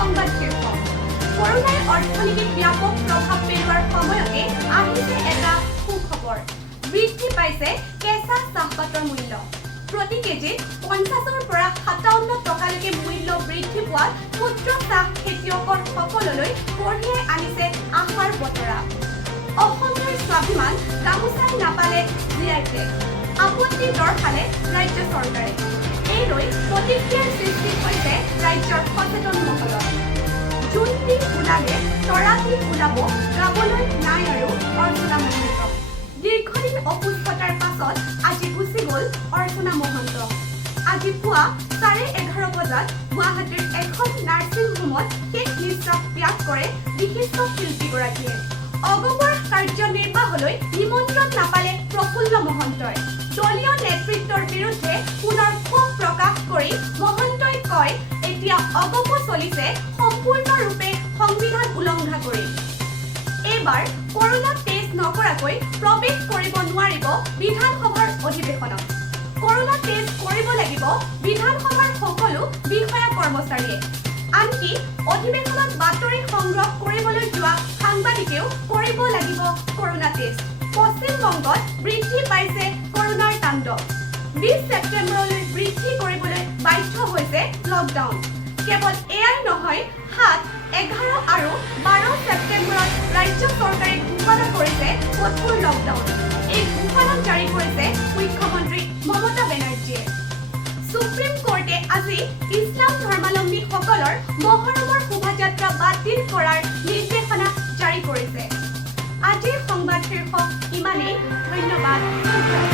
সংবাদ শীৰ্ষক কৰোনাই অৰ্থনীতিত ব্যাপক প্ৰভাৱ পেলোৱাৰ সময়তে আহিছে এটা সুখবৰ বৃদ্ধি পাইছে কেঁচা চাহপাতৰ মূল্য প্ৰতি কেজিত 50ৰ পৰা 57 টকালৈকে মূল্য বৃদ্ধি পোৱাত ক্ষুদ্ৰ চাহ খেতিয়কৰ সকললৈ কঢ়িয়াই আনিছে আশাৰ বতৰা অসমৰ স্বাভিমান গামোচাই নাপালে জিআই টেগ আপত্তি দৰ্শালে ৰাজ্য চৰকাৰে এইলৈ প্ৰতিক্ৰিয়াৰ সৃষ্টি হৈছে ৰাজ্যৰ সচেতন মহলত যোনদিন ওলালে তৰাদিন ওলাব গাবলৈ নাই আৰু অৰ্চনা মহন্ত দীৰ্ঘদিন অসুস্থতাৰ পাছত আজি গুচি গ'ল অৰ্চনা মহন্ত আজি পুৱা 11:30 বজাত গুৱাহাটীৰ এখন নাৰ্ছিং হোমত শেষ নিশ্বাস ত্যাগ কৰে বিশিষ্ট শিল্পীগৰাকীয়ে অগমৰ কাৰ্যনিৰ্বাহলৈ নিমন্ত্ৰণ নাপালে প্ৰফুল্ল মহন্তই দলীয় নেতৃত্বৰ বিৰুদ্ধে পুনৰ ক্ষোভ প্ৰকাশ কৰি মহন্তই কয় এতিয়া অগপ চলিছে সম্পূৰ্ণৰূপে সংবিধান উলংঘা কৰি এইবাৰ কৰোনা টেষ্ট নকৰাকৈ প্ৰৱেশ কৰিব নোৱাৰিব বিধানসভাৰ অধিৱেশনত কৰোনা টেষ্ট কৰিব লাগিব বিধানসভাৰ সকলো বিষয়া কৰ্মচাৰীয়ে আনকি অধিৱেশনত বাতৰি সংগ্ৰহ কৰিবলৈ যোৱা সাংবাদিকেও কৰিব লাগিব কৰোনা টেষ্ট পশ্চিমবংগত বৃদ্ধি পাইছে কৰোনাৰ তাণ্ডৱ 20 ছেপ্টেম্বৰলৈ বৃদ্ধি কৰিবলৈ বাধ্য হৈছে লকডাউন কেৱল এয়াই নহয় 7, 11 আৰু 12 ছেপ্টেম্বৰত ৰাজ্য চৰকাৰে ঘোষণা কৰিছে কঠোৰ লকডাউন এই ঘোষণা জাৰি কৰিছে মুখ্যমন্ত্ৰী মমতা বেনাৰ্জীয়ে সুপ্ৰিম কোৰ্টে আজি ইছলাম ধৰ্মাৱলম্বীসকলৰ মহৰমৰ শোভাযাত্ৰা বাতিল কৰাৰ নিৰ্দেশনা জাৰি কৰিছে আজিৰ সংবাদ শীৰ্ষক ইমানেই ধন্যবাদ